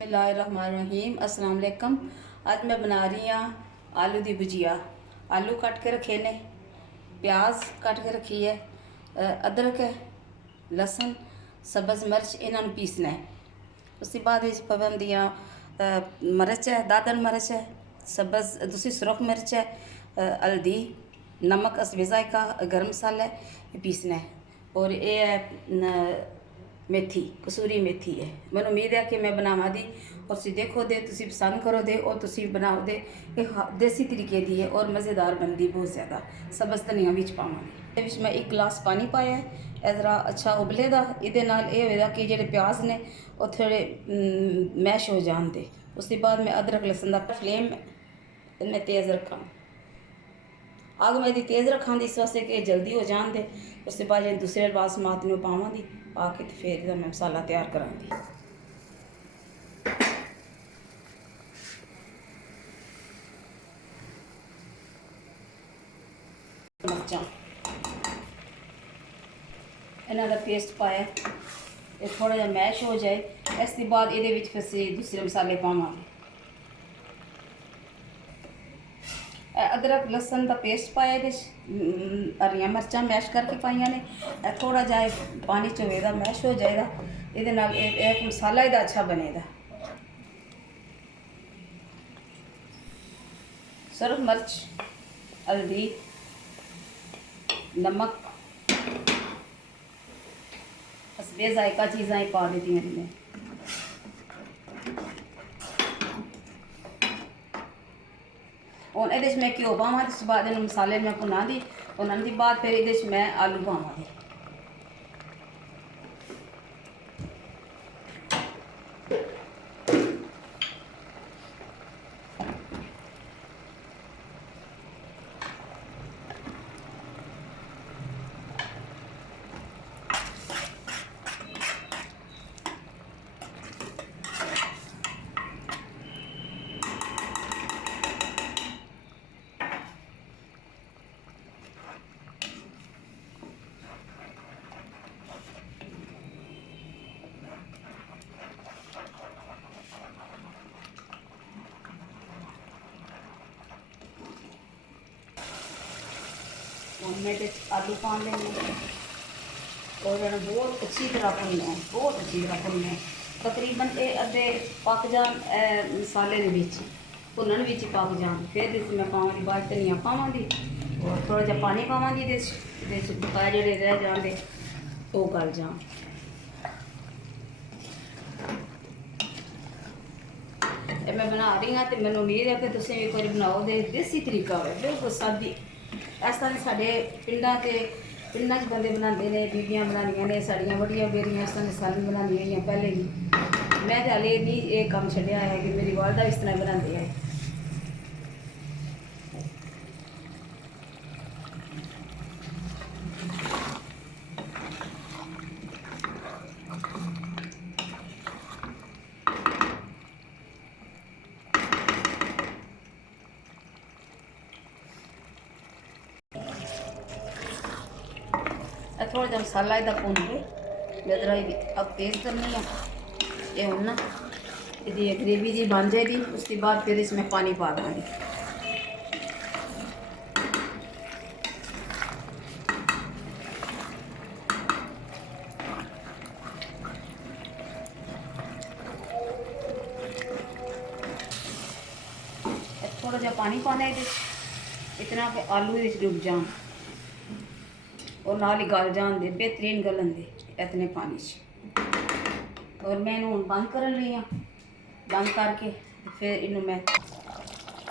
बिस्मिल्लाहिर्रहमानिर्रहीम। अस्सलाम वालेकुम। आज मैं बना रही हूँ आलू की भुजिया। आलू कट के रखे ने, प्याज कट के रखी है, अदरक है, लसन, सब्ज़ मिर्च इन्हों पीसना है। उसके बाद पवंदियाँ मिर्च है, दादन मिर्च है, सब्ज़ दूसरी सुरख मिर्च है, हल्दी, नमक, असबे जायका, गर्म मसाला है, पीसना है। और ये है मेथी, कसूरी मेथी है। मैंने उम्मीद है कि मैं बनावा दी और तुम देखो दे, तुम पसंद करो दे और तुम बनाओ दे। देसी तरीके दी है और मज़ेदार बनती बहुत ज़्यादा। सब्ज़ धनिया भी पावांगी। मैं 1 गिलास पानी पाया है, जरा अच्छा उबलेगा। ये होगा कि जो प्याज ने वो थोड़े मैश हो जाते। उसके बाद मैं अदरक लसन का फ्लेम मैं तेज़ रखा, आग मैं तेज़ रखा इस वास्ते कि जल्दी हो जान दे। उसके बाद जो दूसरे बासमत में पावांगी, पा के फिर मैं मसाला तैयार करांगी। मिर्चा इन्हों का पेस्ट पाया, ये थोड़ा जहा मैश हो जाए। इसके बाद ये फिर दूसरे मसाले पावांगे। अदरक लसन का पेस्ट पाया, हरिया मिर्चा मैश करके पाइया ने। थोड़ा जहा पानी चोवेगा, मैश हो जाएगा। ये मसाला इसका अच्छा बनेगा। सुरख मिर्च, हल्दी, नमक, असबे जायका चीज़ा ही पा देती हैं। और ये मैं घ्यो पावा, इस बाद मसाले मैं भुना दी। भुनन के बाद फिर ये मैं आलू पावांगी। मैं आलू पा लेंगे और बहुत अच्छी तरह भुनना है, बहुत अच्छी तरह भुनना है। तकरीबन ये अद्धे पक जान मसाले भुनन पक जान। फिर मैं पावांगी बाद धनिया पावांगी और थोड़ा जहा पानी पावांगी। बकाया जोड़े रह जाते वो गल जान। मैं बना रही हाँ तो मैंने उम्मीद है कि तुम एक बार बनाओ दे। देसी तरीका है, बिल्कुल सादी। इस तरह साढ़े पिंडा बंदे बनाते हैं, बीबियाँ बनानिया ने, साड़ियाँ बड़िया बेरियाँ इस तरह साल बनानी हुई पहले भी। मैं तो हाले नहीं ये काम छड्या है कि मेरी वालदा इस तरह बनाते हैं। थोड़ा जहा मसाला इदा भुन के मैं जरा अब तेज़ करनी है। ये हम ना ये ग्रेवी जी बन जाएगी। उसके बाद फिर इसमें पानी पा देंगे। थोड़ा जहा पानी पाना है इतना कि आलू इस डूब जान और नाल ही गल जान दे, बेहतरीन गलन दे इतने पानी से। और मैं इन्हू बंद कर रही हाँ। बंद करके फिर इनू मैं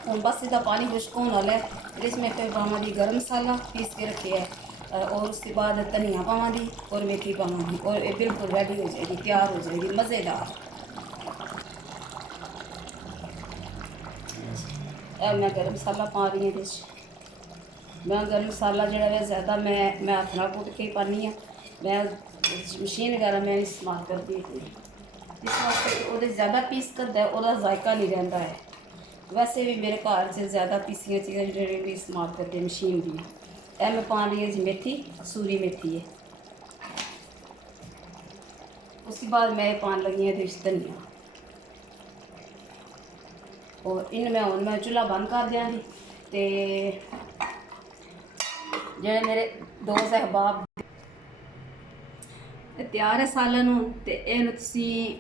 हूँ बस इसका पानी खुश्क होने वाला है। इसमें फिर पावांगी गर्म मसाला पीस के रखे है और उसके बाद धनिया पावांगी और मेथी पावांगी और ये बिल्कुल रेडी हो जाएगी, तैयार हो जाएगी, मज़ेदार। मैं गर्म मसाला पा रही हूँ। मैं गर्म मसाला जो है ज़्यादा मैं हथ नाल कुट के पानी हाँ। मैं मशीन वगैरह मैं इस्तेमाल करती हूँ इस वास्ते वो ज़्यादा पीस करता है, वह जायका नहीं रहता है। वैसे भी मेरे घर से ज़्यादा पीसिया चीज़ें जो भी इस्तेमाल करते हैं मशीन भी। मैं पा रही है मेथी, कसूरी मेथी है। उसके बाद मैं पान लगी है धनिया। और इन मैं हुण मैं चूल्हा बंद कर दियांगी। ते ਜਿਹੜੇ ਮੇਰੇ ਦੋਸਤ ਅਹਿਬਾਬ ਤਿਆਰ ਹੈ ਸਾਲਨ ਨੂੰ, ਤੇ ਇਹਨੂੰ ਤੁਸੀਂ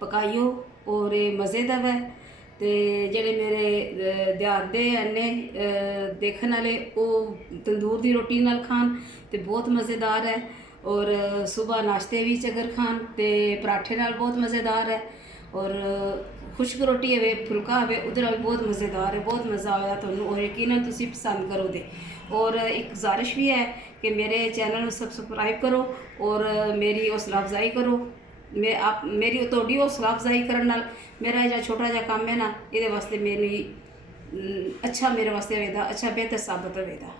ਪਕਾਈਓ ਔਰ ਇਹ ਮਜ਼ੇ ਦਾ ਵੈ। ਤੇ ਜਿਹੜੇ ਮੇਰੇ ਦਿਹਾਤ ਦੇ ਨੇ ਦੇਖਣ ਵਾਲੇ, ਉਹ ਤੰਦੂਰ ਦੀ ਰੋਟੀ ਨਾਲ ਖਾਣ ਤੇ ਬਹੁਤ ਮਜ਼ੇਦਾਰ ਹੈ। ਔਰ ਸੁਬਾਹ ਨਾਸ਼ਤੇ ਵਿੱਚ ਅਗਰ ਖਾਣ ਤੇ ਪਰਾਠੇ ਨਾਲ ਬਹੁਤ ਮਜ਼ੇਦਾਰ ਹੈ। ਔਰ ਖੁਸ਼ਕ ਰੋਟੀ ਹੋਵੇ, ਫੁਲਕਾ ਹੋਵੇ, ਉਹਦੇ ਨਾਲ ਵੀ ਬਹੁਤ ਮਜ਼ੇਦਾਰ ਹੈ। ਬਹੁਤ ਮਜ਼ਾ ਆਇਆ ਤੁਹਾਨੂੰ ਔਰ ਯਕੀਨਨ ਤੁਸੀਂ ਪਸੰਦ ਕਰੋਗੇ। और एक गुजारिश भी है कि मेरे चैनल में सब्सक्राइब करो और मेरी हौसला अफजाई करो। मेरी थोड़ी हौसला अफजाई करने नाल मेरा जो छोटा जा काम है ना, ये वास्ते मेरी अच्छा, मेरे वास्ते होएगा अच्छा, बेहतर साबित होएगा।